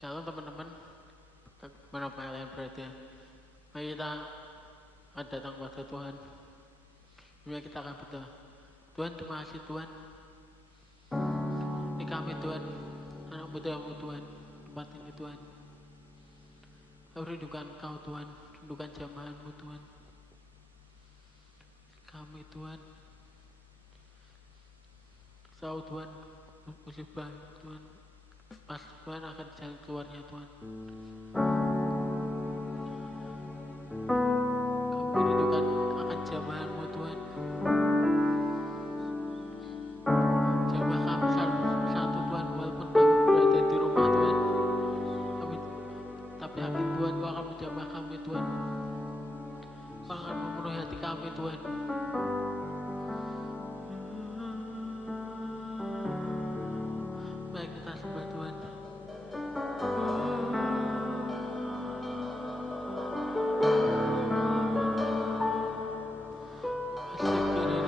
Shalom teman-teman, mana kalian berada? Mari kita akan datang kepada Tuhan. Mari kita akan berdoa. Tuhan, terima kasih Tuhan. Ini kami Tuhan, anak muda-Mu Tuhan, tempat ini Tuhan. Kami rindukan Engkau Tuhan, rindukan jamahan-Mu Tuhan. Kami Tuhan, tahu Tuhan, musibah Tuhan. Pas Tuhan akan jalan keluarnya Tuhan. Kami rindukan akan jamahan-Mu Tuhan. Jamah kami satu Tuhan, walaupun kami berada di rumah Tuhan. Tapi yakin Tuhan, Kau akan menjamah kami Tuhan. Kau akan memenuhi hati kami Tuhan. Baik, kita sembah Tuhan. Asyik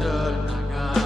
Ketenangan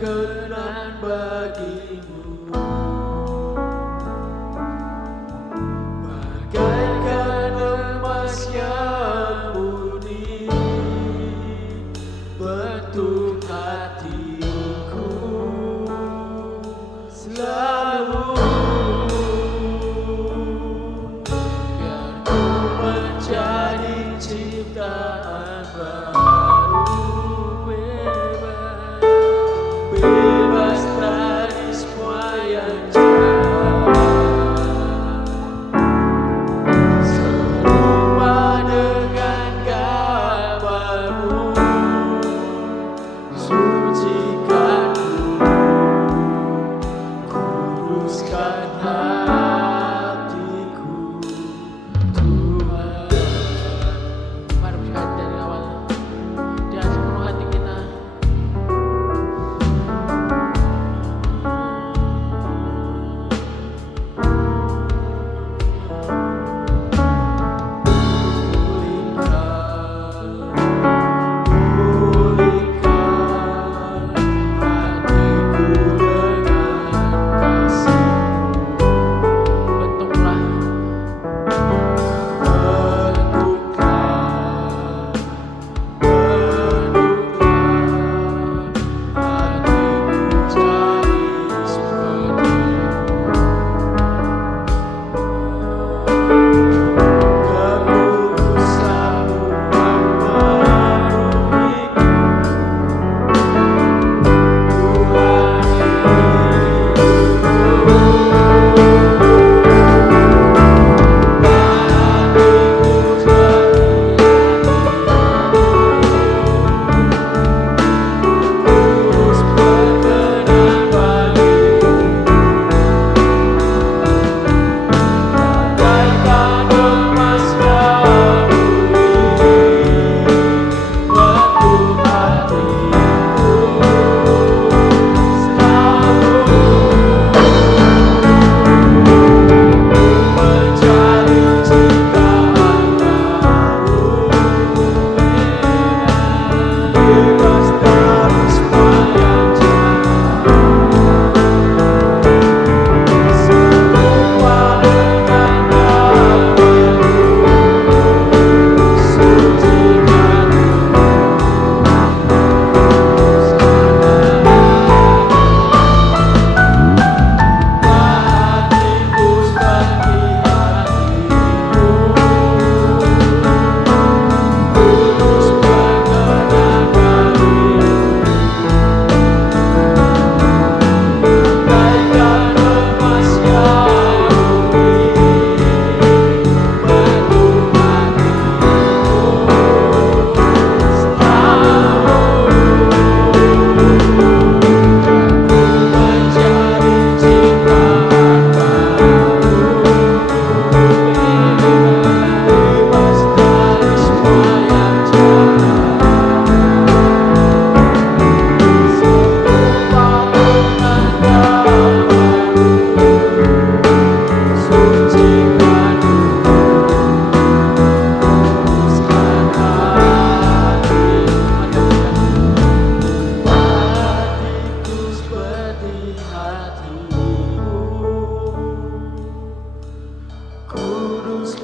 berkenan bagimu, bagaikan emas yang murni bentuk hatiku selalu. Biar ku menjadi ciptaan baru, bebas dari semua yang jahat, serupa dengan gambarmu, sucikanku, kuduskan hatiku, Tuhan. Mari berkata dari awal dengan sepenuh hati kita.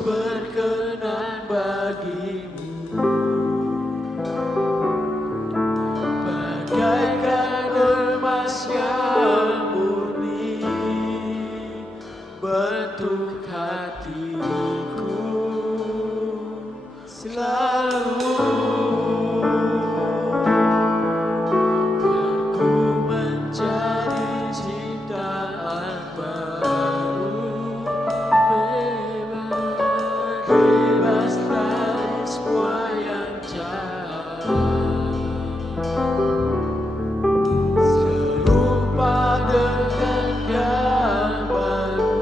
Berkenan bagimu, bagaikan emas yang murni bentuk hatiku selalu. Biar ku menjadi ciptaan baru, bebas dari semua yang jahat, serupa dengan gambarmu,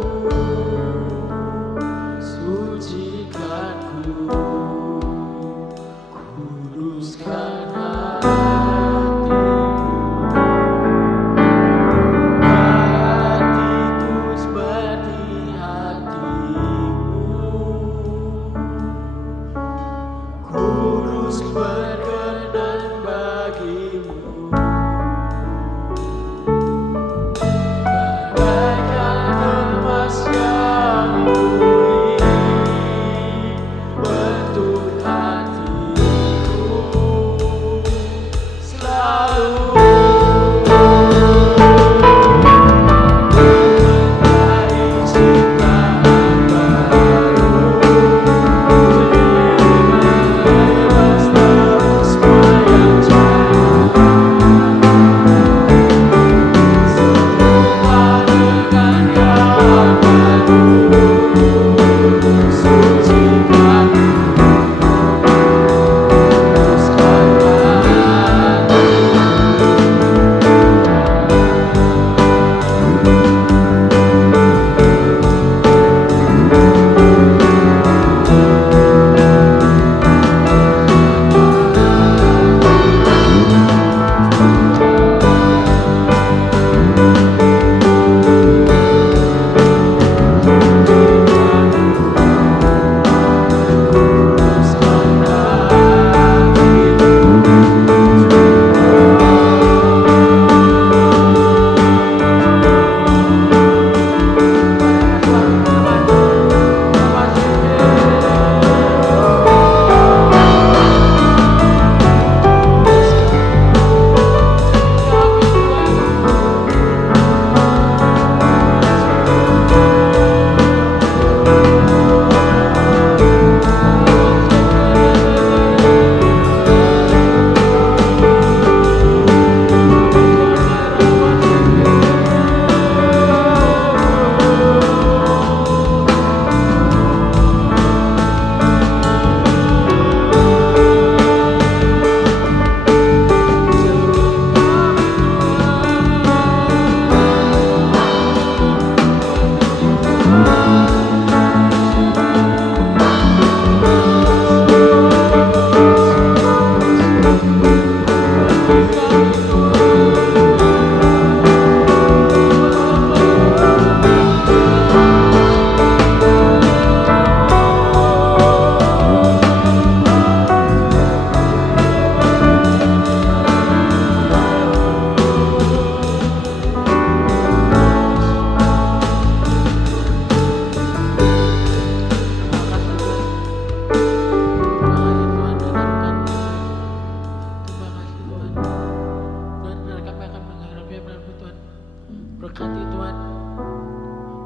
Berkati Tuhan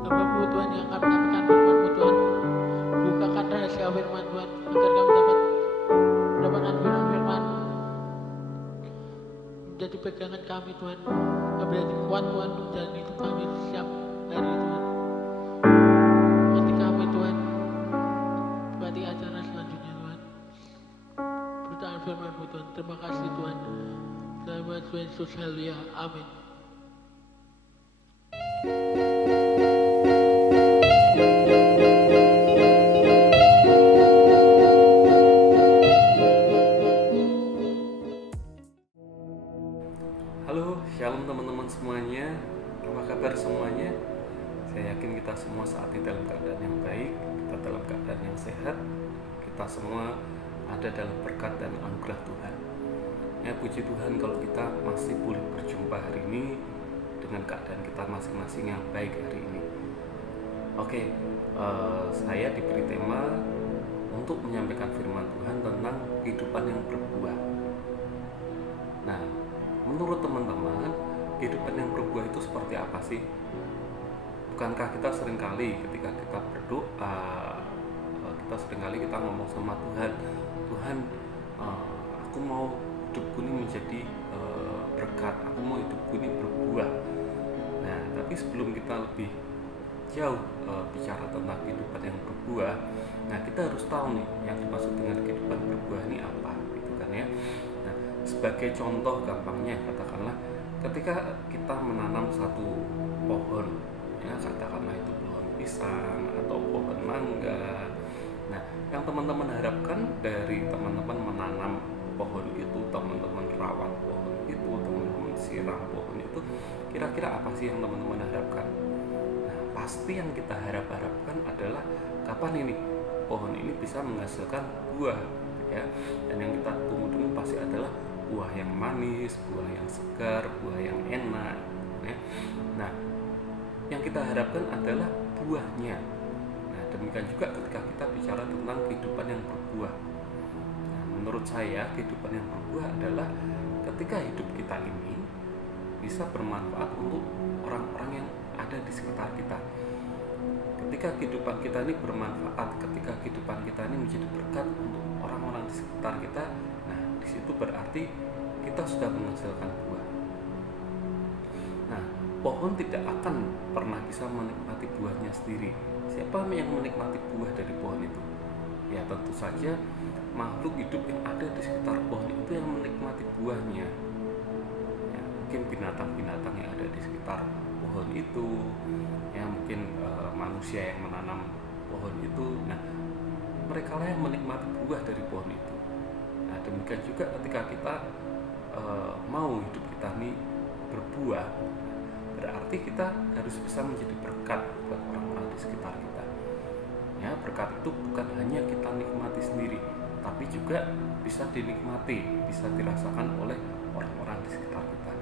hamba-Mu Tuhan yang akan menyampaikan firman-Mu Tuhan. Bukakan rahasia firman Tuhan agar kami dapat mendapatkan firman-firman menjadi pegangan kami Tuhan. Kami menjadi kuat Tuhan untuk menjalani hidup kami setiap hari Tuhan. Berkati kami Tuhan. Berkati acara selanjutnya Tuhan. Beritakan firman-Mu Tuhan. Terima kasih Tuhan. Dalam nama Tuhan Yesus, haleluya. Amin. Halo, shalom teman-teman semuanya. Apa kabar semuanya? Saya yakin kita semua saat ini dalam keadaan yang baik, kita dalam keadaan yang sehat, kita semua ada dalam berkat dan anugerah Tuhan. Ya, puji Tuhan kalau kita masih boleh berjumpa hari ini dengan keadaan kita masing-masing yang baik hari ini. Oke, saya diberi tema untuk menyampaikan firman Tuhan tentang kehidupan yang berbuah. Nah, menurut teman-teman, kehidupan yang berbuah itu seperti apa sih? Bukankah kita seringkali ketika kita berdoa, kita seringkali kita ngomong sama Tuhan, Tuhan, aku mau hidupku ini menjadi berkat, aku mau hidupku ini berbuah. Nah, tapi sebelum kita lebih jauh bicara tentang kehidupan yang berbuah, nah kita harus tahu nih yang dimaksud dengan kehidupan berbuah ini apa, gitu kan ya. Nah, sebagai contoh gampangnya katakanlah ketika kita menanam satu pohon, ya katakanlah itu pohon pisang atau pohon mangga. Nah, yang teman-teman harapkan dari teman-teman menanam pohon itu, teman-teman rawat pohon itu, teman-teman siram pohon itu, kira-kira apa sih yang teman-teman harapkan? Nah, pasti yang kita harapkan adalah kapan ini pohon ini bisa menghasilkan buah, ya. Dan yang kita tunggu-tunggu pasti adalah buah yang manis, buah yang segar, buah yang enak, ya. Nah, yang kita harapkan adalah buahnya. Nah, demikian juga ketika kita bicara tentang kehidupan yang berbuah. Nah, menurut saya kehidupan yang berbuah adalah ketika hidup kita ini bisa bermanfaat untuk orang-orang yang ada di sekitar kita. Ketika kehidupan kita ini bermanfaat, ketika kehidupan kita ini menjadi berkat untuk orang-orang di sekitar kita, nah di situ berarti kita sudah menghasilkan buah. Nah, pohon tidak akan pernah bisa menikmati buahnya sendiri. Siapa yang menikmati buah dari pohon itu? Ya tentu saja makhluk hidup yang ada di sekitar pohon itu yang menikmati buahnya. Ya, mungkin binatang-binatang yang ada di sekitar pohon itu, ya mungkin manusia yang menanam pohon itu. Nah, mereka lah yang menikmati buah dari pohon itu. Nah, demikian juga ketika kita mau hidup kita ini berbuah, berarti kita harus bisa menjadi berkat buat orang-orang di sekitar kita. Ya, berkat itu bukan hanya kita nikmati sendiri, tapi juga bisa dinikmati, bisa dirasakan oleh orang-orang di sekitar kita.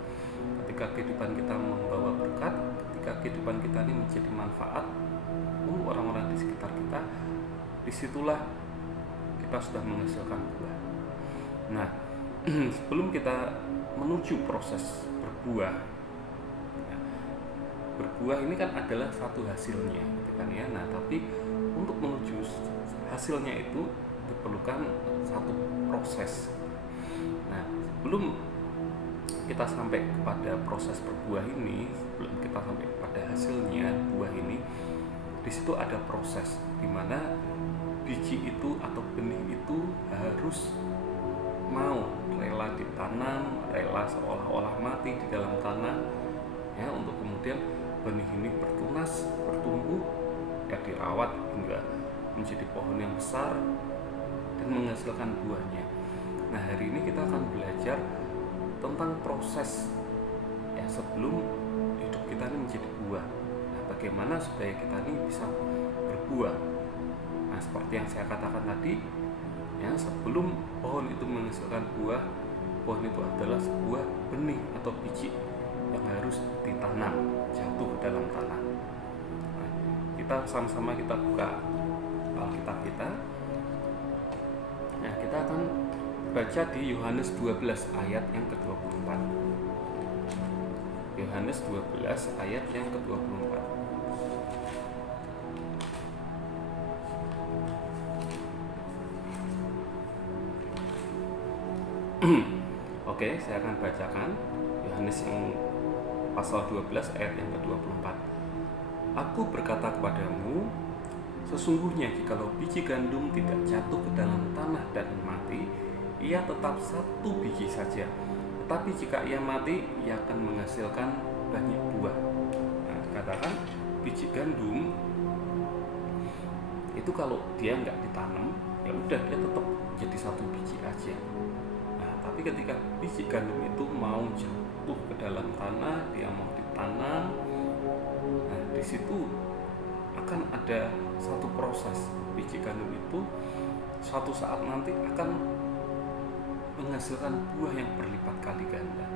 Ketika kehidupan kita membawa berkat, ketika kehidupan kita ini menjadi manfaat untuk orang-orang di sekitar kita, disitulah kita sudah menghasilkan buah. Nah, sebelum kita menuju proses berbuah, ya, berbuah ini kan adalah satu hasilnya, gitu kan ya. Nah, tapi untuk menuju hasilnya itu diperlukan satu proses. Nah, sebelum kita sampai kepada proses berbuah ini, sebelum kita sampai kepada hasilnya buah ini, di situ ada proses di mana biji itu atau benih itu harus mau rela ditanam, rela seolah-olah mati di dalam tanah, ya, untuk kemudian benih ini bertunas, bertumbuh, dan dirawat hingga menjadi pohon yang besar dan menghasilkan buahnya. Nah, hari ini kita akan belajar tentang proses, ya, sebelum hidup kita ini menjadi buah. Nah, bagaimana supaya kita ini bisa berbuah? Nah, seperti yang saya katakan tadi, ya, sebelum pohon itu menghasilkan buah, pohon itu adalah sebuah benih atau biji yang harus ditanam, jatuh ke dalam tanah. Nah, kita sama-sama kita buka Alkitab kita. Nah, kita akan baca di Yohanes 12 ayat yang ke-24. Yohanes 12 ayat yang ke-24. Oke, saya akan bacakan Yohanes yang pasal 12 ayat yang ke-24. Aku berkata kepadamu, sesungguhnya jikalau biji gandum tidak jatuh ke dalam tanah dan mati, ia tetap satu biji saja. Tetapi jika ia mati, ia akan menghasilkan banyak buah. Nah, dikatakan biji gandum itu kalau dia nggak ditanam, ya udah dia tetap jadi satu biji aja. Nah, tapi ketika biji gandum itu mau jatuh ke dalam tanah, dia mau ditanam, nah di situ akan ada satu proses. Biji gandum itu suatu saat nanti akan menghasilkan buah yang berlipat kali ganda.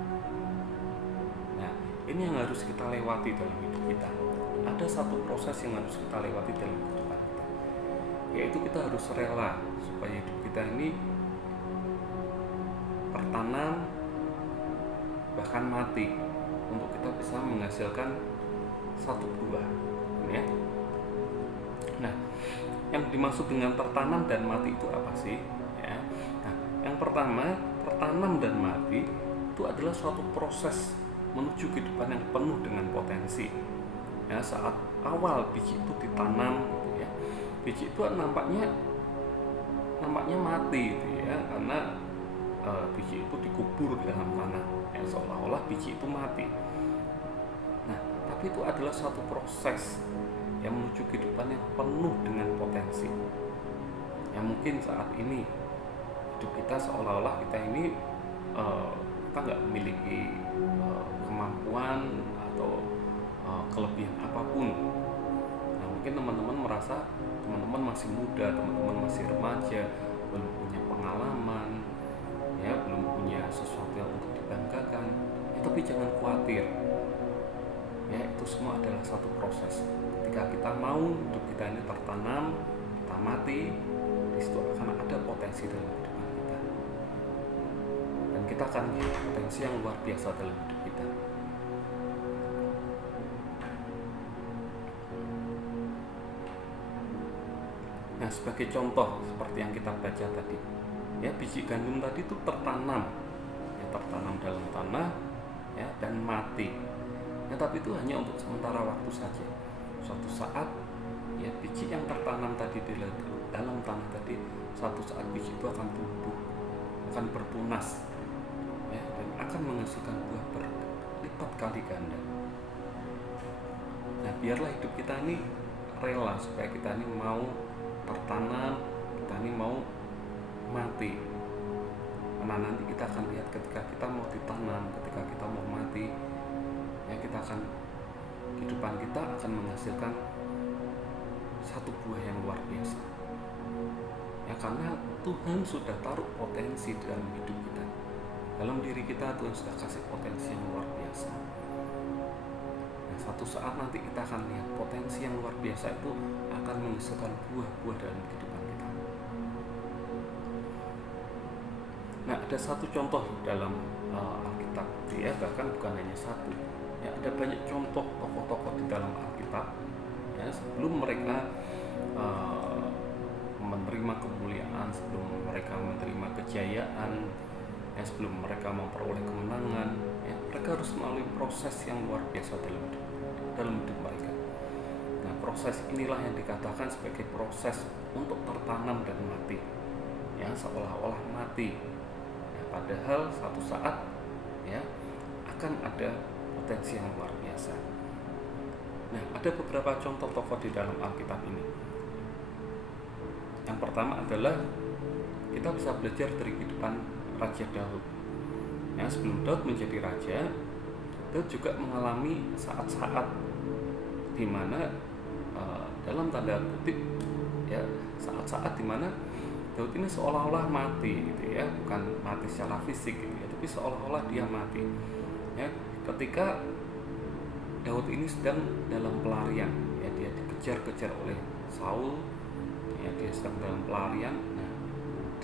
Nah, ini yang harus kita lewati dalam hidup kita. Ada satu proses yang harus kita lewati dalam kehidupan kita, yaitu kita harus rela supaya hidup kita ini tertanam bahkan mati untuk kita bisa menghasilkan satu buah, ya. Nah, yang dimaksud dengan tertanam dan mati itu apa sih? Ya. Nah, yang pertama, tertanam dan mati itu adalah suatu proses menuju kehidupan yang penuh dengan potensi. Ya, saat awal biji itu ditanam, gitu ya, biji itu nampaknya mati, gitu ya, karena biji itu dikubur di dalam tanah, ya, seolah-olah biji itu mati. Nah, tapi itu adalah suatu proses yang menuju kehidupan yang penuh dengan potensi. Yang mungkin saat ini hidup kita seolah-olah kita ini kita nggak memiliki kemampuan atau kelebihan apapun. Nah, mungkin teman-teman merasa teman-teman masih muda, teman-teman masih remaja, belum punya pengalaman, ya, belum punya sesuatu yang untuk dibanggakan. Ya, tapi jangan khawatir. Ya, itu semua adalah satu proses. Ketika kita mau hidup kita ini tertanam, kita mati, di situ akan ada potensi dalam kehidupan kita. Dan kita akan lihat potensi yang luar biasa dalam hidup kita. Nah, sebagai contoh seperti yang kita baca tadi, ya, biji gandum tadi itu tertanam, ya, tertanam dalam tanah, ya, dan mati. Ya, tapi itu hanya untuk sementara waktu saja. Suatu saat, ya, biji yang tertanam tadi di dalam tanah tadi, suatu saat biji itu akan tumbuh, akan bertunas, ya, dan akan menghasilkan buah berlipat kali ganda. Nah, biarlah hidup kita ini rela supaya kita ini mau tertanam, kita ini mau mati. Karena nanti kita akan lihat ketika kita mau ditanam, ketika kita mau mati, ya, kita akan, kehidupan kita akan menghasilkan satu buah yang luar biasa. Ya, karena Tuhan sudah taruh potensi dalam hidup kita. Dalam diri kita Tuhan sudah kasih potensi yang luar biasa. Nah, satu saat nanti kita akan lihat potensi yang luar biasa itu akan menghasilkan buah-buah dalam kehidupan kita. Nah, ada satu contoh dalam Alkitab, ya, bahkan bukan hanya satu. Ya, ada banyak contoh tokoh-tokoh di dalam Alkitab, ya, sebelum mereka menerima kemuliaan, sebelum mereka menerima kejayaan, ya, sebelum mereka memperoleh kemenangan, ya, mereka harus melalui proses yang luar biasa dalam hidup mereka. Nah, proses inilah yang dikatakan sebagai proses untuk tertanam dan mati, ya, seolah-olah mati. Nah, padahal suatu saat, ya, akan ada potensi yang luar biasa. Nah, ada beberapa contoh tokoh di dalam Alkitab ini. Yang pertama adalah kita bisa belajar dari kehidupan Raja Daud. Ya, sebelum Daud menjadi raja, Daud juga mengalami saat-saat di mana dalam tanda kutip, ya, saat-saat di mana Daud ini seolah-olah mati, gitu ya, bukan mati secara fisik, gitu ya, tapi seolah-olah dia mati. Ya, ketika Daud ini sedang dalam pelarian, ya, dia dikejar-kejar oleh Saul, ya, dia sedang dalam pelarian. Nah,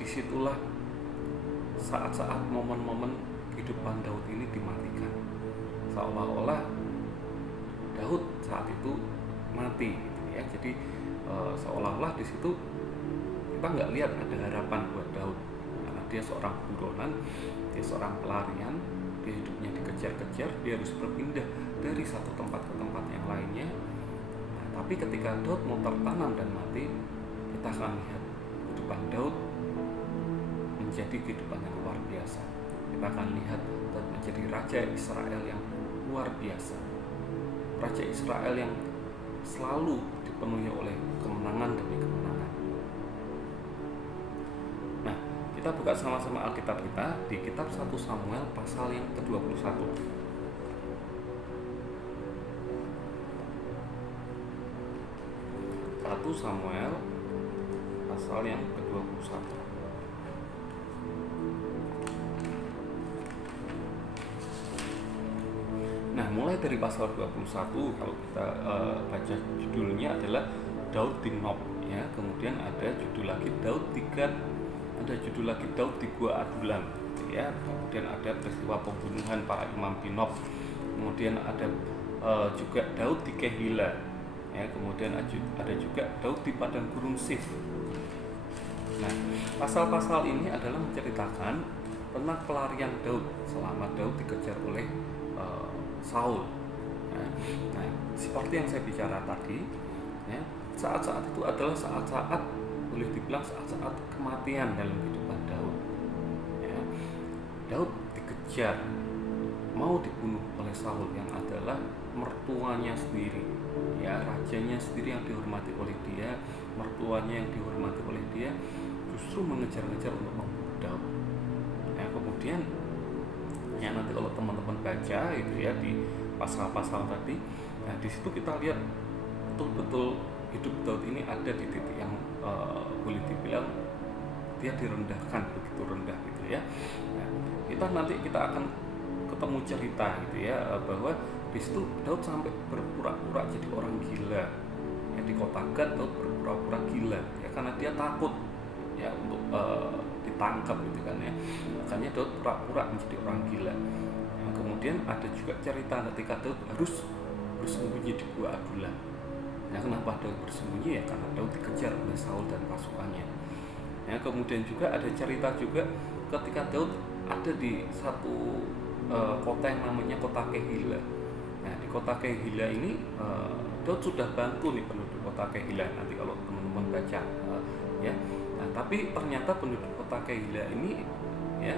disitulah saat-saat momen-momen kehidupan Daud ini dimatikan. seolah-olah Daud saat itu mati gitu ya. Jadi seolah-olah di situ kita nggak lihat ada harapan buat Daud, karena dia seorang buronan, dia seorang pelarian, dia hidupnya dikejar-kejar, dia harus berpindah dari satu tempat ke tempat yang lainnya. Nah, tapi ketika Daud mau tertanam dan mati, kita akan lihat kehidupan Daud menjadi kehidupan yang luar biasa. Kita akan lihat Daud menjadi raja Israel yang luar biasa, raja Israel yang selalu dipenuhi oleh kemenangan demi kemenangan. Nah, kita buka sama-sama Alkitab kita di kitab 1 Samuel pasal yang ke-21. 1 Samuel pasal yang ke-21. Nah, mulai dari pasal 21, kalau kita baca judulnya adalah Daud di Nob, ya. Kemudian ada judul lagi Daud di Gad, ada judul lagi Daud di Gua Adulam, ya. Kemudian ada peristiwa pembunuhan para imam di Nob. Kemudian ada juga Daud di Kehila, ya. Kemudian ada juga Daud di padang gurun Sif. Nah, pasal-pasal ini adalah menceritakan tentang pelarian Daud selama Daud dikejar oleh Saul. Nah, seperti yang saya bicara tadi, ya, saat-saat itu adalah saat-saat, boleh dibilang saat-saat kematian dalam kehidupan Daud. Ya. Daud dikejar, mau dibunuh oleh Saul yang adalah mertuanya sendiri, ya, rajanya sendiri yang dihormati oleh dia, mertuanya yang dihormati oleh dia, justru mengejar-ngejar untuk membunuh Daud. Nah, kemudian ya nanti kalau teman-teman baca itu ya di pasal-pasal tadi, nah di situ kita lihat betul-betul hidup Daud ini ada di titik yang boleh dibilang dia direndahkan, begitu rendah gitu ya. Nah, kita akan ketemu cerita gitu ya, bahwa di situ Daud sampai berpura-pura jadi orang gila. Ya, di kota Gad Daud berpura-pura gila ya karena dia takut ya untuk ditangkap gitu kan ya. Makanya Daud pura-pura menjadi orang gila. Nah, kemudian ada juga cerita ketika Daud harus bersembunyi di Gua Adulam. Nah, kenapa Daud bersembunyi? Ya karena Daud dikejar oleh Saul dan pasukannya. Ya, kemudian juga ada cerita juga ketika Daud ada di satu kota yang namanya kota Kehila. Nah, di kota Kehila ini Daud sudah bantu nih penduduk kota Kehila. Nanti kalau teman-teman baca ya. Nah, tapi ternyata penduduk kota Kehila ini ya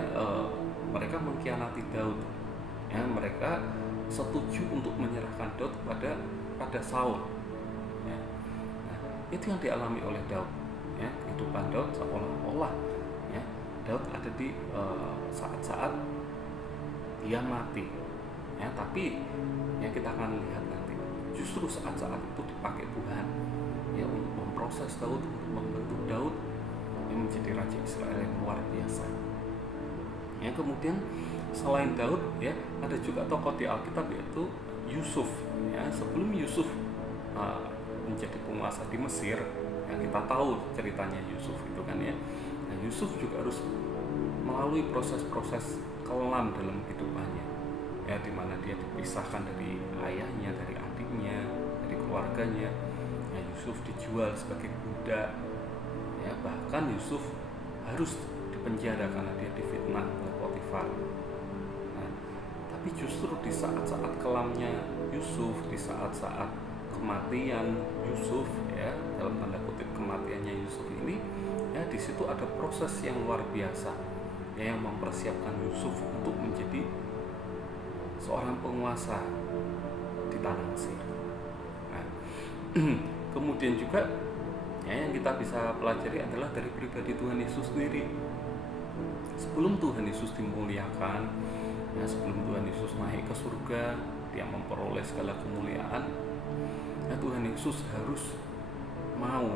mereka mengkhianati Daud. Ya, mereka setuju untuk menyerahkan Daud pada Saul. Ya. Nah, itu yang dialami oleh Daud. Ya, kehidupan Daud seolah-olah ya Daud ada di saat-saat dia mati. Ya, tapi ya kita akan lihat nanti justru saat-saat itu dipakai Tuhan ya untuk memproses Daud, untuk membentuk Daud yang menjadi raja Israel yang luar biasa. Ya, kemudian selain Daud ya ada juga tokoh di Alkitab yaitu Yusuf. Ya, sebelum Yusuf menjadi penguasa di Mesir, ya kita tahu ceritanya Yusuf itu kan ya. Nah, Yusuf juga harus melalui proses-proses kelam dalam kehidupannya. Ya, di mana dia dipisahkan dari ayahnya, dari adiknya, dari keluarganya. Ya, Yusuf dijual sebagai budak. Ya, bahkan Yusuf harus dipenjara karena dia difitnah oleh Potifar. Nah, tapi justru di saat-saat kelamnya Yusuf, di saat-saat kematian Yusuf ya, dalam tanda kutip kematiannya Yusuf ini, ya di situ ada proses yang luar biasa ya, yang mempersiapkan Yusuf untuk menjadi seorang penguasa di tanah Mesir. Nah, kemudian juga ya, yang kita bisa pelajari adalah dari pribadi Tuhan Yesus sendiri. Sebelum Tuhan Yesus dimuliakan, ya, sebelum Tuhan Yesus naik ke surga, dia memperoleh segala kemuliaan. Ya, Tuhan Yesus harus mau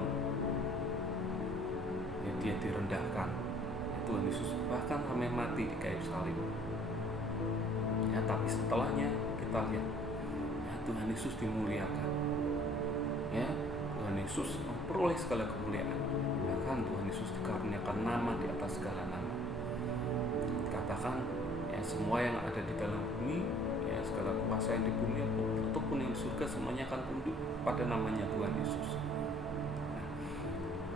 ya, dia direndahkan. Ya, Tuhan Yesus bahkan sampai mati di kayu salib. Ya, tapi setelahnya kita lihat ya, Tuhan Yesus dimuliakan. Ya, Tuhan Yesus memperoleh segala kemuliaan. Bahkan Tuhan Yesus dikaruniakan nama di atas segala nama. Katakan ya semua yang ada di dalam bumi, ya ya, segala kuasa yang di bumi ataupun yang di surga semuanya akan tunduk pada namanya Tuhan Yesus. Nah,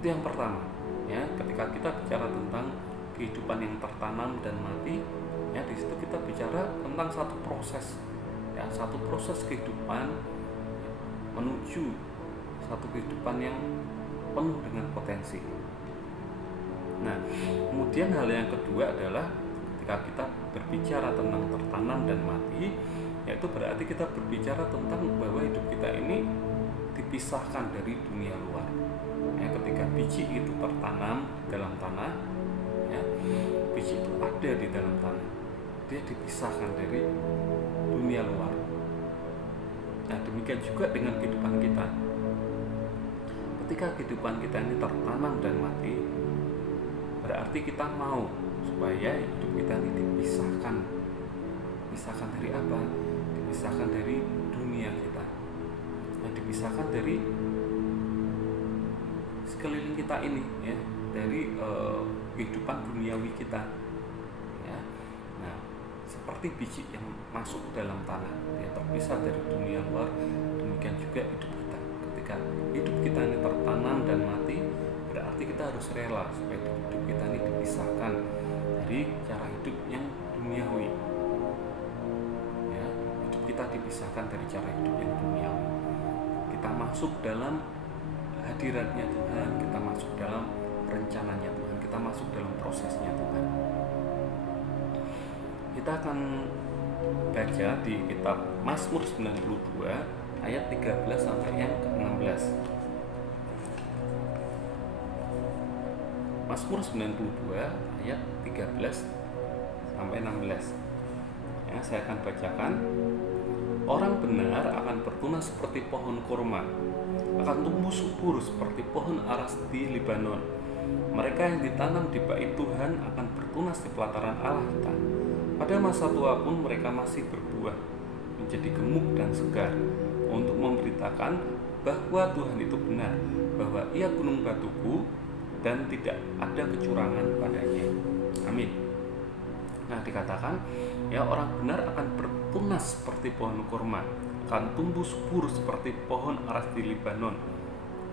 itu yang pertama ya. Ketika kita bicara tentang kehidupan yang tertanam dan mati ya, di situ kita bicara tentang satu proses ya, satu proses kehidupan menuju satu kehidupan yang penuh dengan potensi. Nah, kemudian hal yang kedua adalah ketika kita berbicara tentang tertanam dan mati, yaitu berarti kita berbicara tentang bahwa hidup kita ini dipisahkan dari dunia luar. Ya, ketika biji itu tertanam dalam tanah, ya, biji itu ada di dalam tanah, dia dipisahkan dari dunia luar. Nah, demikian juga dengan kehidupan kita. Ketika kehidupan kita ini tertanam dan mati, berarti kita mau supaya hidup kita ini dipisahkan. Dipisahkan dari apa? Dipisahkan dari dunia kita. Nah, dipisahkan dari sekeliling kita ini ya, dari kehidupan duniawi kita ya. Nah, seperti biji yang masuk dalam tanah, dia terpisah dari dunia luar, demikian juga hidup kita. Ketika hidup kita ini tertanam dan mati, berarti kita harus rela supaya hidup kita ini dipisahkan dari cara hidup yang duniawi ya. Hidup kita dipisahkan dari cara hidup yang duniawi. Kita masuk dalam hadiratnya Tuhan, kita masuk dalam rencananya Tuhan, kita masuk dalam prosesnya Tuhan. Kita akan baca di kitab Mazmur 92 ayat 13 sampai yang ke-16. Mazmur 92 ayat 13 sampai 16. Ya, saya akan bacakan. Orang benar akan bertunas seperti pohon kurma, akan tumbuh subur seperti pohon aras di Libanon. Mereka yang ditanam di bait Tuhan akan bertunas di pelataran Allah kita. Pada masa tua pun mereka masih berbuah, menjadi gemuk dan segar, untuk memberitakan bahwa Tuhan itu benar, bahwa Ia gunung batuku dan tidak ada kecurangan padanya. Amin. Nah, dikatakan ya, orang benar akan bertunas seperti pohon kurma, akan tumbuh subur seperti pohon aras di Libanon.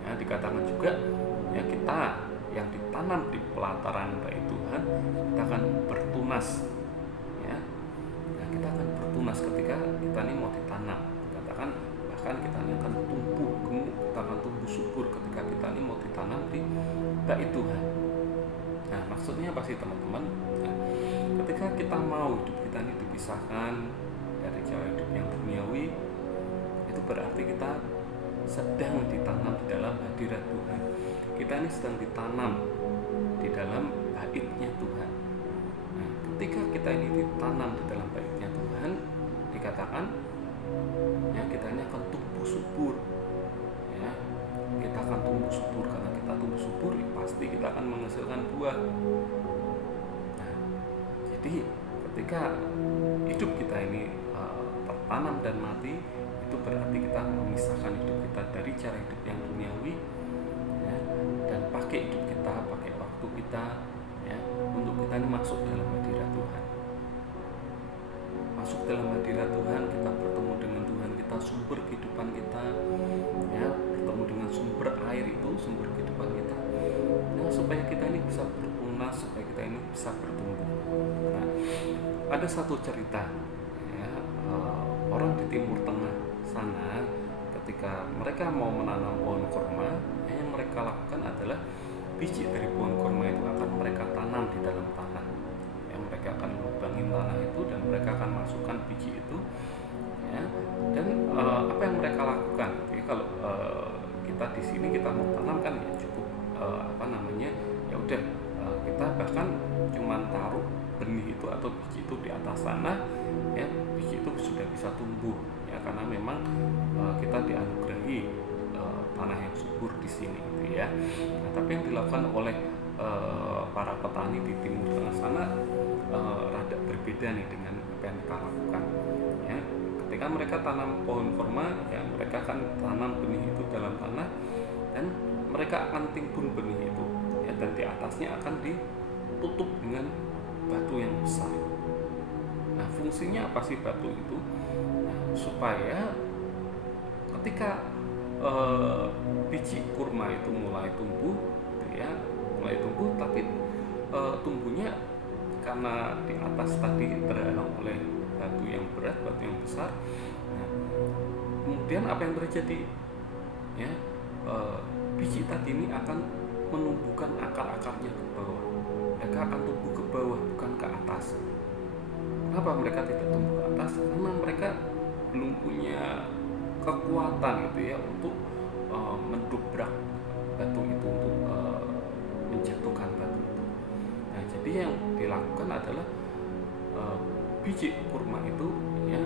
Ya, dikatakan juga ya, kita yang ditanam di pelataran bait Tuhan, kita akan bertunas ya. Nah, kita akan bertunas ketika kita ini mau ditanam. Dikatakan bahkan kita ini akan tumbuh gemuk, kita akan tumbuh subur ketika kita ini mau ditanam di bait Tuhan. Nah, maksudnya apa sih teman-teman? Nah, ketika kita mau hidup kita ini dipisahkan dari cara hidup yang duniawi, itu berarti kita sedang ditanam di dalam hadirat Tuhan. Kita ini sedang ditanam di dalam bait-Nya Tuhan. Nah, ketika kita ini ditanam di dalam bait-Nya Tuhan, dikatakan ya, kita ini akan tumbuh subur. Ya, kita akan tumbuh subur. Karena kita tumbuh subur, ya pasti kita akan menghasilkan buah. Nah, jadi ketika hidup kita ini tertanam dan mati, itu berarti kita memisahkan hidup kita dari cara hidup yang duniawi ya, dan pakai hidup kita, pakai waktu kita ya, untuk kita ini masuk dalam hadirat Tuhan. Masuk dalam hadirat Tuhan, kita bertemu dengan Tuhan, kita sumber kehidupan kita ya, bertemu dengan sumber air itu, sumber kehidupan kita ya, supaya kita ini bisa bertunas, supaya kita ini bisa bertumbuh. Nah, ada satu cerita ya, orang di Timur Tengah sana, ketika mereka mau menanam pohon kurma, yang mereka lakukan adalah biji dari pohon kurma itu akan mereka tanam di dalam tanah. Yang mereka akan lubangin tanah itu dan mereka akan masukkan biji itu. Ya, dan apa yang mereka lakukan? Jadi kalau kita di sini kita mau tanam kan ya cukup ya udah kita bahkan cuma taruh benih itu atau biji itu di atas tanah, ya biji itu sudah bisa tumbuh. Karena memang kita dianugerahi tanah yang subur di sini, gitu ya. Nah, tapi yang dilakukan oleh para petani di Timur Tengah sana rada berbeda nih dengan apa yang kita lakukan. Ya, ketika mereka tanam pohon kurma, ya mereka akan tanam benih itu dalam tanah dan mereka akan timbun benih itu, ya, dan di atasnya akan ditutup dengan batu yang besar. Nah, fungsinya apa sih batu itu? Nah, supaya ketika biji kurma itu mulai tumbuh, gitu ya, tapi tumbuhnya karena di atas tadi terhalang oleh batu yang berat, batu yang besar. Nah, kemudian apa yang terjadi? Ya, biji tadi ini akan menumbuhkan akar-akarnya ke bawah. Mereka akan tumbuh ke bawah, bukan ke atas. Kenapa mereka tidak tumbuh ke atas? Karena mereka belum punya kekuatan gitu ya untuk mendobrak batu itu, untuk menjatuhkan batu itu. Nah, jadi yang dilakukan adalah biji kurma itu ya,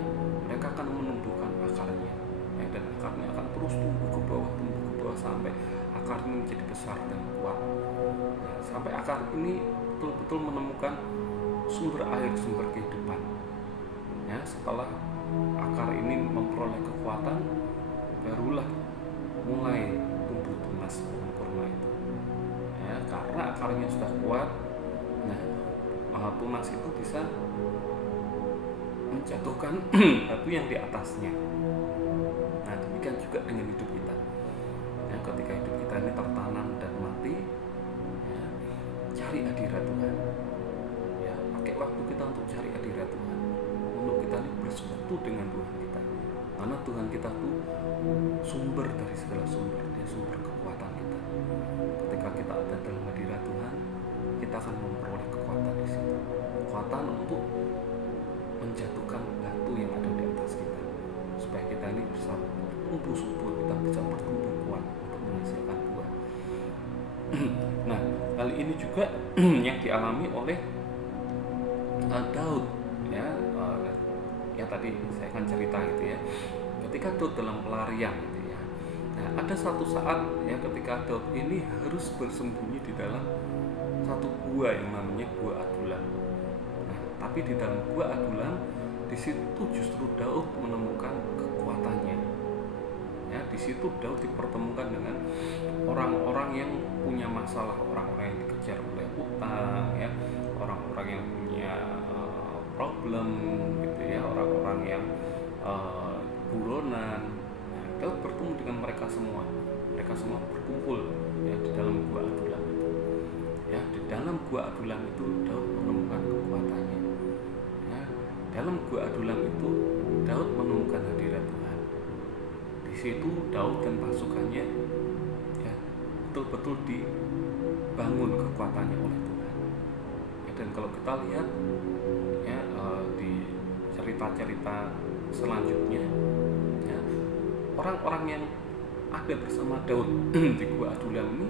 mereka akan menumbuhkan akarnya ya, dan akarnya akan terus tumbuh ke bawah sampai akar ini menjadi besar dan kuat ya, sampai akar ini betul-betul menemukan sumber air, sumber kehidupan ya. Setelah akar ini memperoleh kekuatan, barulah mulai tumbuh tunas pohon kurma itu ya, karena akarnya sudah kuat. Nah, tunas itu bisa menjatuhkan batu yang di atasnya. Nah, demikian juga dengan hidup kita ya, ketika hidup kita ini tertanam dan mati ya, cari hadirat Tuhan ya, pakai waktu kita untuk cari hadirat Tuhan, untuk kita bersekutu dengan Tuhan kita, karena Tuhan kita tuh sumber dari segala sumber, dia sumber kekuatan kita. Ketika kita ada dalam hadirat Tuhan, kita akan memperoleh kekuatan di situ, kekuatan untuk menjatuhkan batu yang ada di atas kita, supaya kita ini bisa tumbuh subur, kita bisa bertumbuh kuat untuk menghasilkan buah. Nah, hal ini juga yang dialami oleh Daud ya, ya tadi saya akan cerita gitu ya, ketika Daud dalam pelarian gitu ya. Nah, ada satu saat ya ketika Daud ini harus bersembunyi di dalam satu gua yang namanya gua Adulam. Nah, tapi di dalam gua Adulam, di situ justru Daud menemukan kekuatannya. Ya, di situ Daud dipertemukan dengan orang-orang yang punya masalah, orang-orang yang dikejar oleh utang, ya, orang-orang yang punya problem, gitu ya, orang-orang yang buronan. Nah, Daud bertemu dengan mereka semua berkumpul ya di dalam gua Adulam itu. Ya, di dalam gua Adulam itu Daud menemukan kekuatannya. Ya, dalam gua Adulam itu Daud menemukan hadirat Tuhan. Di situ Daud dan pasukannya ya betul-betul dibangun kekuatannya oleh Tuhan. Ya, dan kalau kita lihat ya di cerita-cerita selanjutnya ya, orang-orang yang ada bersama Daud di gua Adulam ini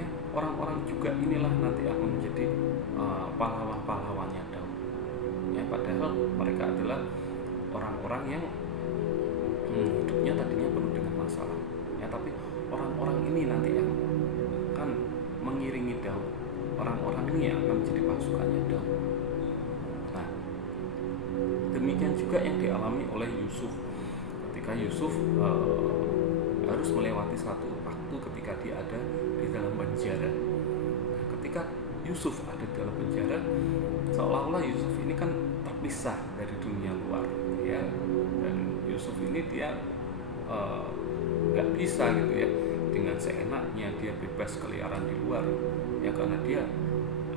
ya, orang-orang juga inilah nanti akan menjadi pahlawan-pahlawannya Daud. Ya, padahal mereka adalah orang-orang yang hidupnya tadinya penuh dengan masalah. Ya, tapi orang-orang ini nanti yang akan mengiringi Daud. Orang-orang ini yang akan menjadi pasukannya Daud. Nah, demikian juga yang dialami oleh Yusuf. Ketika Yusuf harus melewati satu waktu ketika dia ada di dalam penjara. Nah, ketika Yusuf ada di dalam penjara, seolah-olah Yusuf ini kan terpisah dari dunia luar, ya. Dan Yusuf ini dia nggak bisa gitu ya, dengan seenaknya dia bebas keliaran di luar, ya, karena dia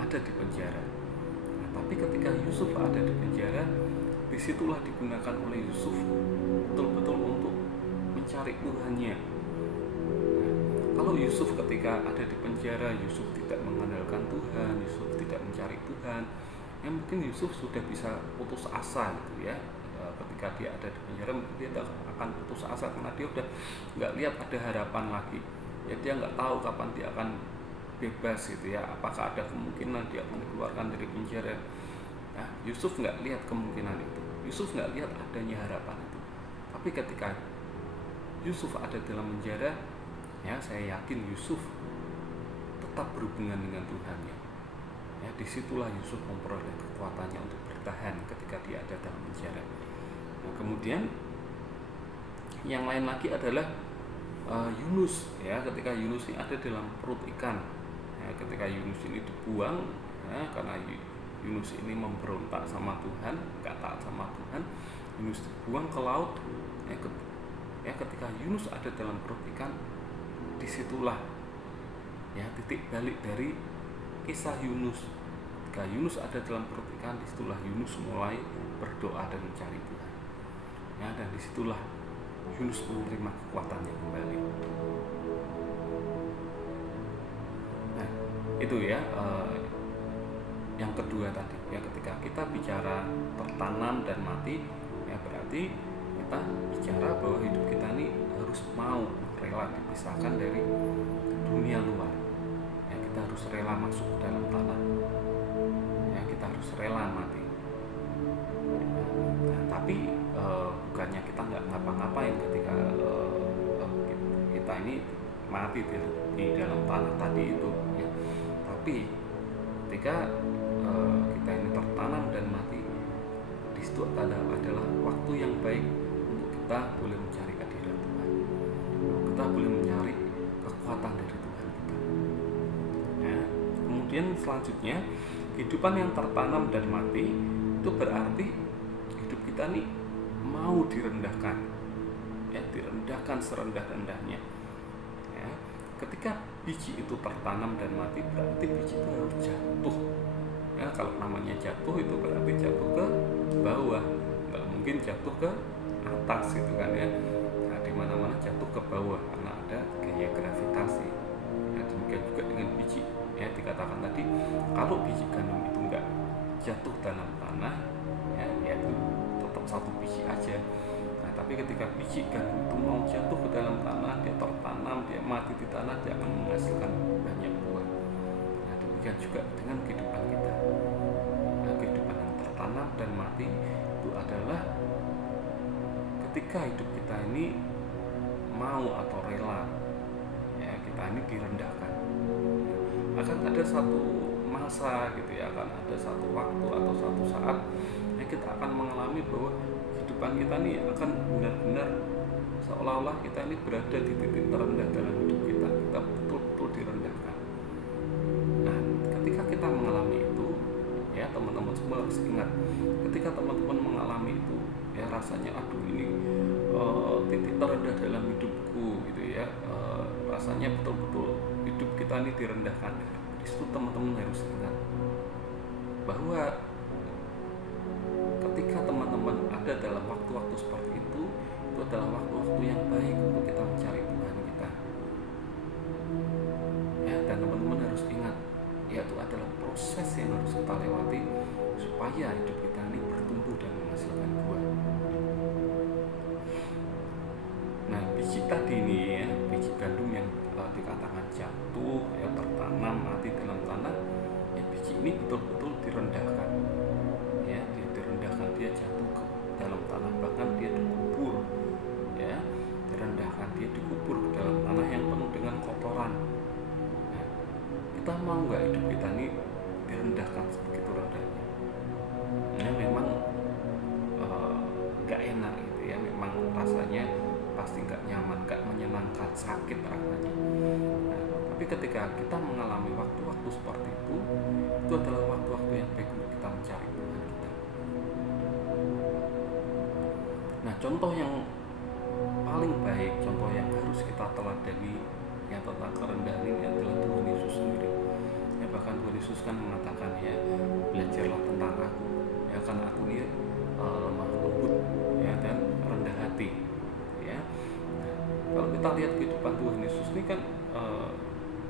ada di penjara. Nah, tapi ketika Yusuf ada di penjara, disitulah digunakan oleh Yusuf betul-betul untuk mencari Tuhannya. Nah, kalau Yusuf ketika ada di penjara, Yusuf tidak mengandalkan Tuhan, Yusuf tidak mencari Tuhan, ya mungkin Yusuf sudah bisa putus asa gitu ya. Ketika dia ada di penjara, mungkin dia akan putus asa karena dia udah nggak lihat ada harapan lagi. Ya, dia nggak tahu kapan dia akan bebas gitu ya. Apakah ada kemungkinan dia akan dikeluarkan dari penjara? Nah, Yusuf nggak lihat kemungkinan itu. Yusuf nggak lihat adanya harapan itu. Tapi ketika Yusuf ada dalam penjara, ya saya yakin Yusuf tetap berhubungan dengan Tuhannya. Ya, disitulah Yusuf memperoleh kekuatannya untuk bertahan ketika dia ada dalam penjara. Nah, kemudian yang lain lagi adalah Yunus, ya, ketika Yunus ini ada dalam perut ikan. Ya, ketika Yunus ini dibuang, ya, karena Yunus ini memberontak sama Tuhan, gak taat sama Tuhan, Yunus dibuang ke laut. Ketika Yunus ada dalam perut ikan, disitulah titik balik dari kisah Yunus. Ketika Yunus ada dalam perut ikan, disitulah Yunus mulai berdoa dan mencari Tuhan. Dan disitulah Yunus menerima kekuatannya kembali. Nah, itu yang kedua tadi ketika kita bicara tertanam dan mati, berarti kita bicara bahwa hidup kita ini harus mau rela dipisahkan dari dunia luar. Kita harus rela masuk ke dalam tanah. Kita harus rela mati. Tapi bukannya kita nggak ngapa-ngapain ketika kita ini mati di dalam tanah tadi itu, tapi ketika kita ini tertanam dan mati, di situ adalah waktu yang baik untuk kita boleh mencari kehadiran Tuhan, kita boleh mencari kekuatan dari Tuhan kita. Kemudian selanjutnya, kehidupan yang tertanam dan mati itu berarti hidup kita nih mau direndahkan, direndahkan serendah-rendahnya. Ketika biji itu tertanam dan mati, berarti biji itu harus jatuh. Kalau namanya jatuh itu berarti jatuh ke bawah, nggak mungkin jatuh ke atas gitu kan di mana-mana jatuh ke bawah karena ada gaya gravitasi. Demikian juga dengan biji, dikatakan tadi kalau biji gandum itu nggak jatuh dalam tanah, itu tetap satu biji aja. Tapi ketika biji gandum itu mau jatuh ke dalam tanah, dia tertanam, dia mati di tanah, dia akan menghasilkan banyak buah. Demikian juga dengan kehidupan kita. Kehidupan yang tertanam dan mati itu adalah ketika hidup kita ini mau atau rela, kita ini direndahkan. Akan ada satu masa akan ada satu waktu atau satu saat kita akan mengalami bahwa kehidupan kita ini akan benar-benar seolah-olah kita ini berada di titik terendah dalam hidup kita betul-betul direndahkan. Nah, ketika kita mengalami itu, teman-teman semua harus ingat, ketika teman-teman mengalami itu, rasanya aduh ini titik terendah dalam hidupku gitu rasanya betul-betul hidup kita ini direndahkan. Di situ teman-teman harus ingat bahwa ketika teman-teman ada dalam waktu-waktu seperti itu adalah waktu-waktu yang baik untuk kita mencari Tuhan kita. Dan teman-teman harus ingat, itu adalah proses yang harus kita lewati supaya hidup kita ini bertumbuh dan menghasilkan buah. Nah, biji tadi ini biji gandum yang dikatakan jatuh, tertanam, mati dalam tanah, biji ini betul-betul direndahkan. Dia direndahkan, dia jatuh ke dalam tanah, bahkan dia dikubur, direndahkan, dia dikubur ke dalam tanah yang penuh dengan kotoran. Nah, kita mau nggak hidup kita ini direndahkan sebegitu rendahnya? Memang nggak enak memang rasanya pasti nggak nyaman, nggak menyenangkan, sakit rasanya. Tapi ketika kita mengalami waktu-waktu seperti itu adalah waktu-waktu yang baik untuk kita mencari Tuhan kita. Nah, contoh yang paling baik, contoh yang harus kita teladani tentang kerendahan ini adalah Tuhan Yesus sendiri. Bahkan Tuhan Yesus kan mengatakan belajarlah tentang aku, karena aku ini lemah lembut dan rendah hati. Kalau kita lihat kehidupan Tuhan Yesus ini kan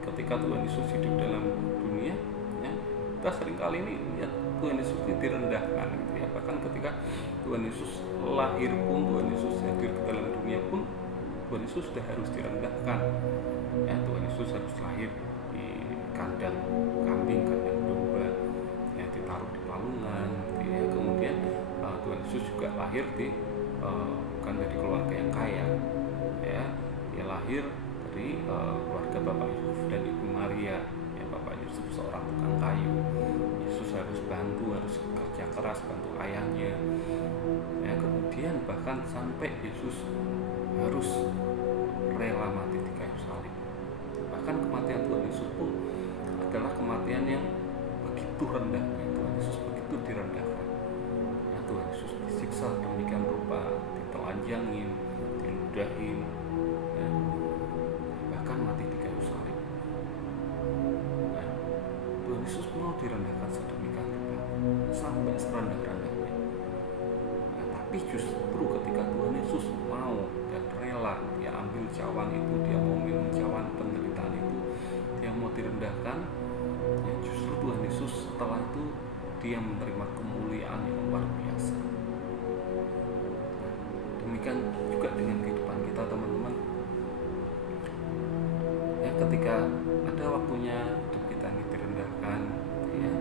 ketika Tuhan Yesus hidup dalam dunia, kita seringkali ini lihat Tuhan Yesus ini direndahkan bahkan ketika Tuhan Yesus lahir pun, Tuhan Yesus hadir ke dalam dunia pun, Tuhan Yesus sudah harus direndahkan. Tuhan Yesus harus lahir di kandang kambing, kandang domba, ditaruh di palungan, kemudian Tuhan Yesus juga lahir bukan dari keluarga yang kaya, dia lahir dari keluarga Bapak Yusuf dan Ibu Maria. Bapak Yusuf seorang tukang kayu. Yesus harus bantu, harus kerja keras bantu ayahnya. Kemudian bahkan sampai Yesus harus rela mati di kayu salib. Bahkan kematian Tuhan Yesus pun adalah kematian yang begitu rendah. Tuhan Yesus diludahin, ya, bahkan mati di kayu salib. Nah, Tuhan Yesus mau direndahkan sedemikian rupa sampai serendah-rendahnya. Nah, tapi justru ketika Tuhan Yesus mau dan rela dia ambil cawan itu, dia mau minum cawan penderitaan itu, dia mau direndahkan, ya, justru Tuhan Yesus setelah itu dia menerima kemuliaan yang luar biasa. Nah, demikian juga dengan kehidupan kita, teman-teman. Ya, ketika ada waktunya hidup kita ini direndahkan, ya,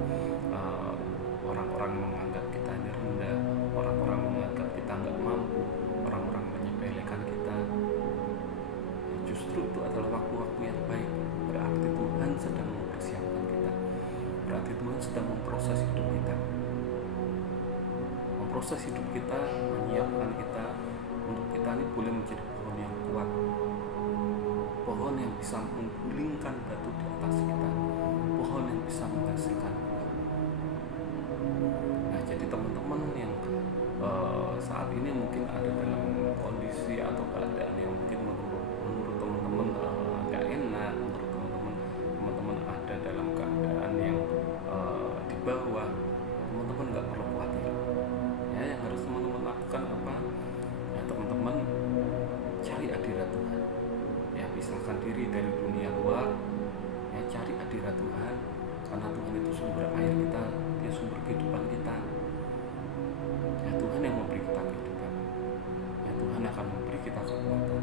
orang-orang menganggap kita ini rendah, orang-orang menganggap kita nggak mampu, orang-orang menyepelekan kita, ya, justru itu adalah waktu-waktu yang baik. Berarti Tuhan sedang mempersiapkan kita, berarti Tuhan sedang memproses hidup kita, memproses hidup kita, menyiapkan kita untuk kita ini boleh menjadi pohon yang kuat, pohon yang bisa menggulingkan batu di atas kita, pohon yang bisa menghasilkan buah. Nah, jadi teman-teman yang saat ini mungkin ada dalam kondisi atau keadaan yang mungkin menurut teman-teman nggak enak, menurut teman-teman ada dalam keadaan yang di bawah, teman-teman nggak perlu khawatir. Ya, yang harus teman-teman lakukan apa? Ya, teman-teman cari hadirat Tuhan. Ya, pisahkan diri dari dunia luar. Ya, cari hadirat Tuhan, karena Tuhan itu sumber air kita, dia sumber kehidupan kita. Ya, Tuhan yang memberi kita kehidupan. Ya, Tuhan akan memberi kita kekuatan.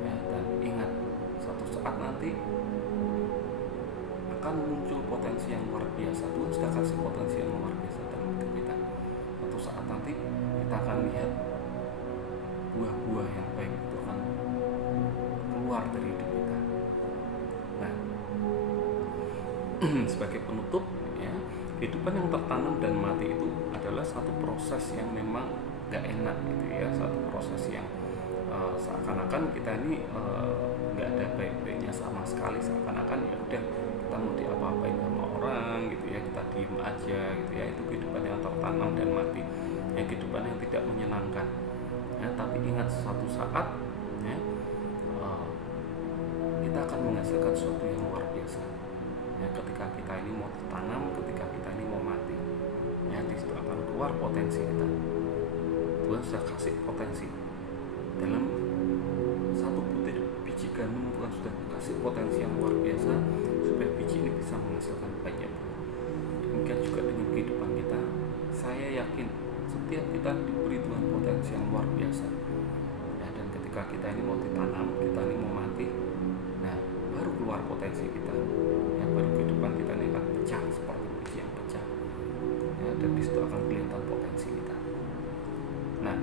Ya, dan ingat, satu saat nanti akan muncul potensi yang luar biasa. Tuhan sudah kasih potensi yang luar biasa dalam hidup kita. Suatu saat nanti kita akan lihat buah-buah yang baik itu akan keluar dari hidup kita. Nah, sebagai penutup, ya, kehidupan yang tertanam dan mati itu adalah satu proses yang memang gak enak gitu ya, satu proses yang seakan-akan kita ini nggak ada baik-baiknya sama sekali, seakan-akan ya udah kita mau diapa-apain sama orang gitu ya, kita diem aja gitu ya. Itu kehidupan yang tertanam dan mati, ya, kehidupan yang tidak menyenangkan, ya. Tapi ingat, suatu saat, ya, kita akan menghasilkan sesuatu yang luar biasa, ya, ketika kita ini mau ditanam, ketika kita ini mau mati, ya, di situ akan keluar potensi kita. Tuhan sudah kasih potensi dalam satu butir biji gandum. Tuhan sudah kasih potensi yang luar biasa supaya biji ini bisa menghasilkan banyak buah. Demikian juga dengan kehidupan kita. Saya yakin setiap kita diberi Tuhan potensi yang luar biasa, ya, dan ketika kita ini mau ditanam, kita ini mau mati, nah, baru keluar potensi kita, ya, baru kehidupan kita ini akan pecah seperti biji yang pecah, ya, dan disitu akan kelihatan potensi kita. Nah,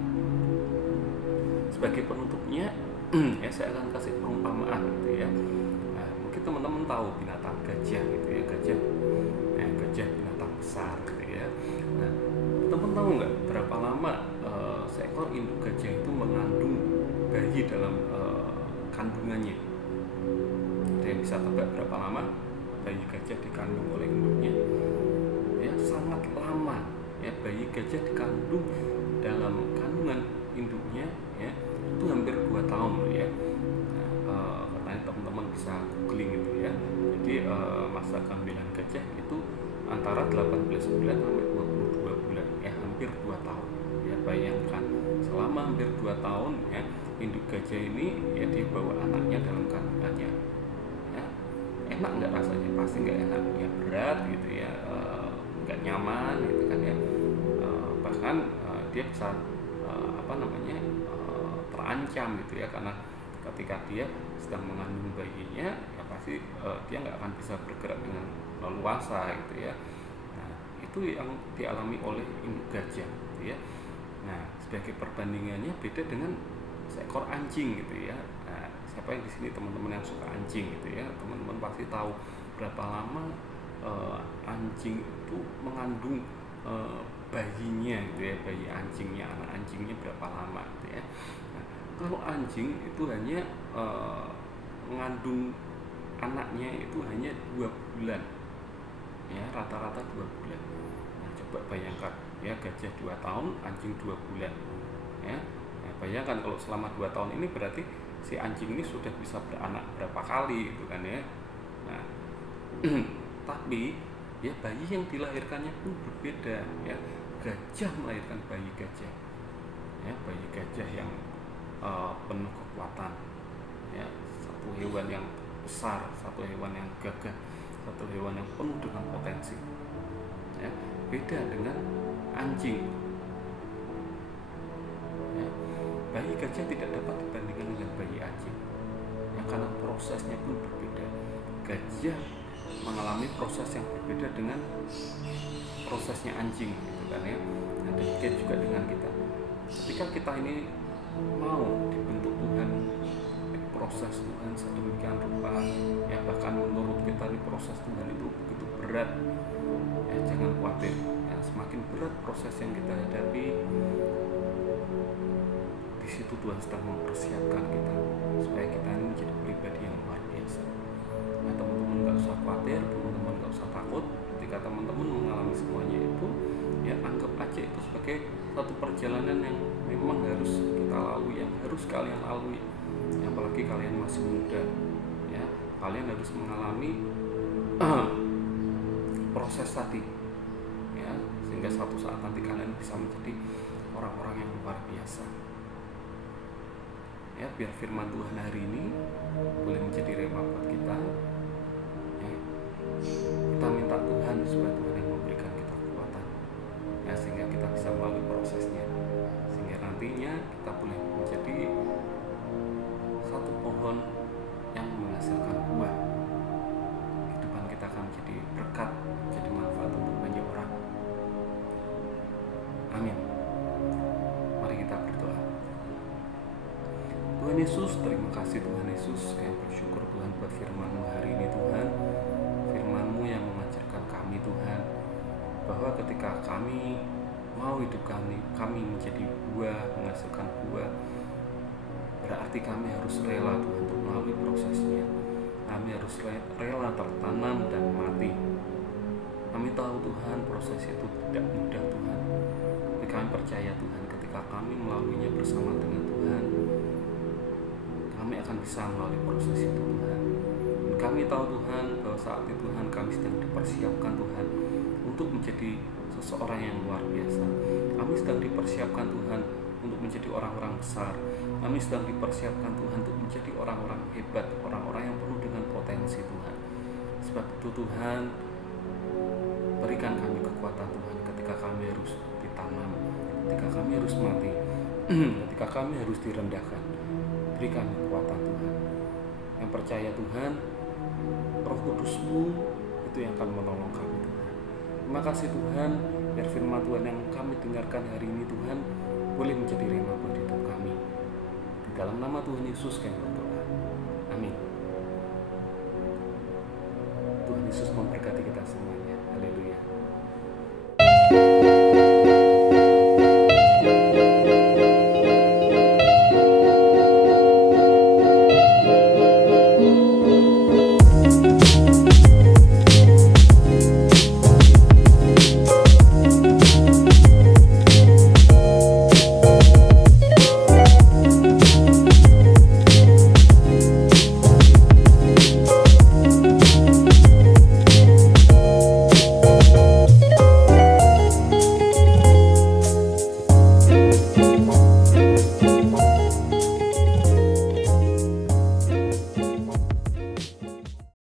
sebagai penutupnya, ya, saya akan kasih perumpamaan gitu ya. Nah, mungkin teman-teman tahu binatang gajah gitu ya, gajah binatang besar gitu ya. Nah, teman tahu nggak berapa lama seekor induk gajah itu mengandung bayi dalam kandungannya? Ada yang bisa tebak berapa lama bayi gajah dikandung oleh induknya? Ya, sangat lama. Ya, bayi gajah dikandung dalam kandungan induknya, ya, itu hampir 2 tahun ya. Nah, katanya teman-teman bisa googling gitu ya. Jadi masa kehamilan gajah itu antara 18 bulan sampai 22 bulan, ya, hampir 2 tahun. Ya, bayangkan selama hampir 2 tahun, ya, induk gajah ini, ya, dia bawa anaknya dalam kandungannya. Ya, enak nggak rasanya? Pasti nggak enak, ya, berat gitu ya, nggak nyaman gitu kan ya. Bahkan dia bisa terancam gitu ya, karena ketika dia sedang mengandung bayinya, ya pasti dia nggak akan bisa bergerak dengan leluasa gitu ya. Nah, itu yang dialami oleh induk gajah gitu ya. Nah, sebagai perbandingannya beda dengan seekor anjing gitu ya. Nah, siapa yang di sini teman-teman yang suka anjing gitu ya, teman-teman pasti tahu berapa lama anjing itu mengandung bayinya gitu ya, bayi anjingnya, anak anjingnya berapa lama gitu ya. Nah, kalau anjing itu hanya mengandung anaknya itu hanya 2 bulan, ya, rata-rata 2 bulan. Nah, coba bayangkan ya, gajah 2 tahun, anjing 2 bulan, ya. Nah, Bayangkan kalau selama 2 tahun ini berarti si anjing ini sudah bisa beranak berapa kali gitu kan ya. Nah, tapi ya bayi yang dilahirkannya pun berbeda ya. Gajah melahirkan bayi gajah ya, bayi gajah yang penuh kekuatan ya, satu hewan yang besar, satu hewan yang gagah, satu hewan yang penuh dengan potensi ya. Beda dengan anjing ya. Bayi gajah tidak dapat dibandingkan dengan bayi anjing ya, karena prosesnya pun berbeda. Gajah mengalami proses yang berbeda dengan prosesnya anjing gitu kan ya. Nah, demikian juga dengan kita. Ketika kita ini mau dibentuk Tuhan, proses Tuhan sedemikian rupa ya, bahkan menurut kita di proses Tuhan itu begitu berat ya, jangan khawatir ya, semakin berat proses yang kita hadapi, di situ Tuhan sedang mempersiapkan kita supaya kita ini menjadi pribadi yang luar biasa. Nah, teman-teman nggak usah khawatir, teman-teman nggak usah takut ketika teman-teman mengalami semuanya itu ya, anggap aja itu sebagai satu perjalanan yang memang harus kita lalui, yang harus kalian lalui ya, apalagi kalian masih muda ya, kalian harus mengalami proses tadi ya, sehingga suatu saat nanti kalian bisa menjadi orang-orang yang luar biasa ya. Biar firman Tuhan hari ini boleh menjadi rema buat kita ya. Kita minta Tuhan supaya Tuhan yang memberikan kita kekuatan ya, sehingga kita bisa melalui prosesnya, sehingga nantinya kita boleh menjadi satu pohon yang menghasilkan buah. Kehidupan kita akan menjadi berkat, jadi manfaat untuk banyak orang. Amin. Mari kita berdoa. Tuhan Yesus, terima kasih Tuhan Yesus, kami bersyukur Tuhan buat firman-Mu hari ini Tuhan. Firman-Mu yang mengajarkan kami Tuhan, bahwa ketika kami mau hidup kami menjadi buah, menghasilkan buah, berarti kami harus rela Tuhan untuk melalui prosesnya. Kami harus rela tertanam dan mati. Kami tahu Tuhan proses itu tidak mudah Tuhan, tapi kami percaya Tuhan ketika kami melaluinya bersama dengan Tuhan, kami akan bisa melalui proses itu Tuhan. Dan kami tahu Tuhan bahwa saat itu Tuhan kami sedang dipersiapkan Tuhan untuk menjadi seseorang yang luar biasa. Kami sedang dipersiapkan Tuhan untuk menjadi orang-orang besar. Kami sedang dipersiapkan Tuhan untuk menjadi orang-orang hebat, orang-orang yang penuh dengan potensi Tuhan. Sebab itu Tuhan, berikan kami kekuatan Tuhan ketika kami harus ditanam, ketika kami harus mati, ketika kami harus direndahkan. Berikan kekuatan Tuhan. Yang percaya Tuhan, Roh Kudus-Mu itu yang akan menolong kami Tuhan. Terima kasih Tuhan, biar firman Tuhan yang kami dengarkan hari ini Tuhan boleh menjadi rema buat hidup kami. Di dalam nama Tuhan Yesus kami berdoa. Amin. Tuhan Yesus memberkati kita semuanya. Haleluya.